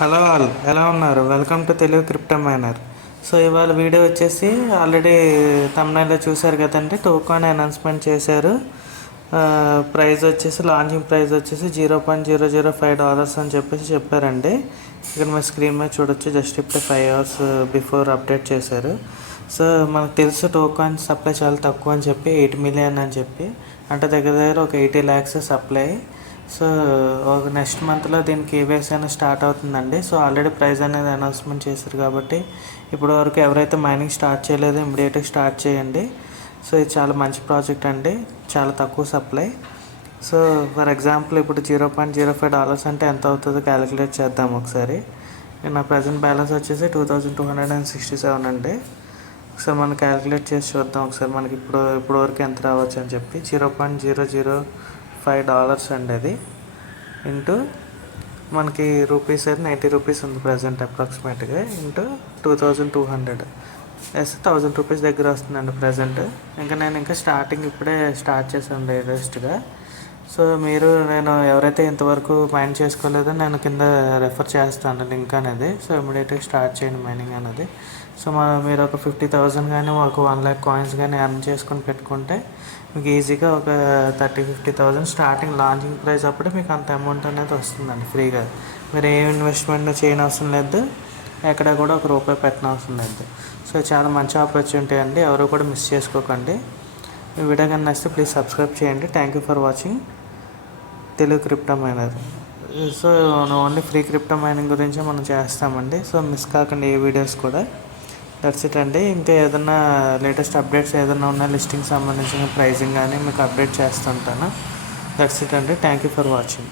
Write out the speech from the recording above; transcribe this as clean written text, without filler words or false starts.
Hello all, ఎలా ఉన్నారు? Welcome to Telugu crypto miner. So ఇవాళ వీడియో వచ్చేసి ఆల్రెడీ తమ్నైల్లో చూశారు కదండి. టోకాన్ అనౌన్స్మెంట్ చేశారు. ప్రైస్ వచ్చేసి లాంచింగ్ ప్రైస్ వచ్చేసి $0.005 అని చెప్పేసి చెప్పారండి. ఇక్కడ మా స్క్రీన్ మీద చూడొచ్చు. జస్ట్ ఇప్పుడు 5 hours బిఫోర్ అప్డేట్ చేశారు. సో మనకు తెలుసు టోకాన్ సప్లై చాలా తక్కువ అని చెప్పి 8 million అని చెప్పి, అంటే దగ్గర దగ్గర ఒక 80 lakhs సప్లై. సో ఒక నెక్స్ట్ మంత్లో దీనికి కేవైసీ అనేది స్టార్ట్ అవుతుందండి. సో ఆల్రెడీ ప్రైస్ అనేది అనౌన్స్మెంట్ చేశారు కాబట్టి ఇప్పటి వరకు ఎవరైతే మైనింగ్ స్టార్ట్ చేయలేదో ఇమీడియట్గా స్టార్ట్ చేయండి. సో ఇది చాలా మంచి ప్రాజెక్ట్ అండి, చాలా తక్కువ సప్లై. సో ఫర్ ఎగ్జాంపుల్ ఇప్పుడు $0.05 అంటే ఎంత అవుతుందో క్యాలిక్యులేట్ చేద్దాం ఒకసారి. నా ప్రజెంట్ బ్యాలెన్స్ వచ్చేసి 2267 అండి. ఒకసారి మనం క్యాలిక్యులేట్ చేసి చూద్దాం ఒకసారి మనకి ఇప్పుడు వరకు ఎంత రావచ్చు అని చెప్పి. $0.005 అండి అది, ఇంటూ మనకి రూపీస్ అయితే 90 రూపీస్ ఉంది ప్రజెంట్ అప్రాక్సిమేట్గా, ఇంటూ 2200 ₹1000 దగ్గర వస్తుందండి ప్రజెంట్. నేను స్టార్టింగ్ ఇప్పుడే స్టార్ట్ చేశాను లేటెస్ట్గా. సో నేను ఎవరైతే ఇంతవరకు మైన్ చేసుకోలేదో నేను కింద రెఫర్ చేస్తాను లింక్ అనేది. సో ఇమీడియట్గా స్టార్ట్ చేయండి మైనింగ్ అనేది. సో మీరు ఒక 50,000 కానీ ఒక 1 lakh కాయిన్స్ కానీ ఎర్న్ చేసుకొని పెట్టుకుంటే మీకు ఈజీగా ఒక 30,000-50,000 స్టార్టింగ్ లాంచింగ్ ప్రైస్ అప్పుడే మీకు అంత అమౌంట్ అనేది వస్తుందండి ఫ్రీగా. మీరు ఏ ఇన్వెస్ట్మెంట్ చేయని అవసరం లేదు, ఎక్కడ కూడా ₹1 పెట్టిన అవసరం లేదు. సో చాలా మంచి ఆపర్చునిటీ అండి, ఎవరు కూడా మిస్ చేసుకోకండి. ఈ వీడియో కానీ నచ్చితే ప్లీజ్ సబ్స్క్రైబ్ చేయండి. Thank you for watching Telugu crypto miner. So only free crypto mining గురించి మనం చేస్తామండి. సో మిస్ కాకండి ఏ వీడియోస్ కూడా. దట్స్ ఇట్ అండి. ఇంకా ఏదైనా లేటెస్ట్ అప్డేట్స్ ఏదైనా ఉన్నా లిస్టింగ్ సంబంధించిన ప్రైజింగ్ కానీ మీకు అప్డేట్ చేస్తుంటాను. దట్స్ ఇట్ అండి. Thank you for watching.